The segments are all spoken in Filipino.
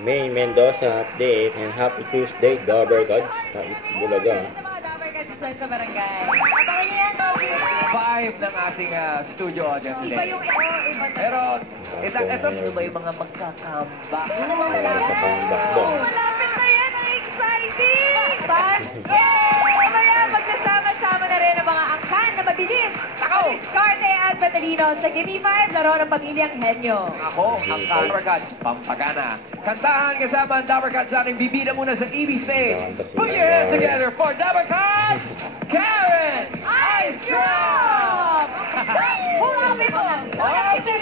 May Mendoza update and happy Tuesday, Dabber Gods. Sa Bulaga. Sa barangay. Abangan niyo yan. 5 ng ating studio audience Iba today. yung iba. Pero, ito ba yung mga magkakamba? Nakakambak doon. Malapit na yan. Ang exciting! Mamaya, magsasama-sama na rin ang mga angkan na mabilis. Discarte at Batalino sa Gimme 5, laro ng pamilyang Henyo. Ako, ang Dabber Gods, Pampagana. Kantahan kasama ang Dabber Gods sa ating bibida muna sa EB stage. Put your hands together for Dabber Gods, Karen Ice Drop! Hulapi mo!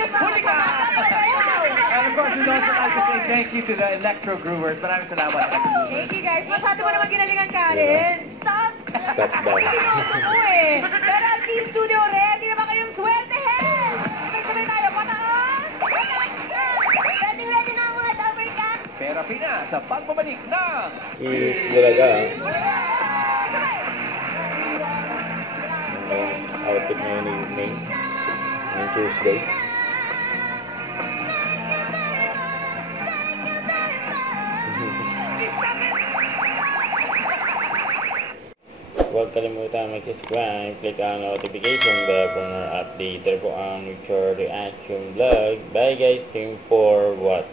Huli ka! And of course, we'd also like to say thank you to the Electro Groovers. Maraming salamat. Thank you guys. Masyado mo naman ginalingan, Karen. Stop! Stop daw. Pinoso ko eh. Pero ang Team Studio, ready na ba kayong swertehin? Sabay tayo, pataas! Ready na ang mga Dabber Gods? Pera Pina sa pagbabalik ng East Bulaga. Outfit ngayon ni May. Ngayong Tuesday. Huwag kalimutan mag-subscribe, click ang notification bell for more update. Ito po ang Richard Reaction Vlog. Bye guys, team for what?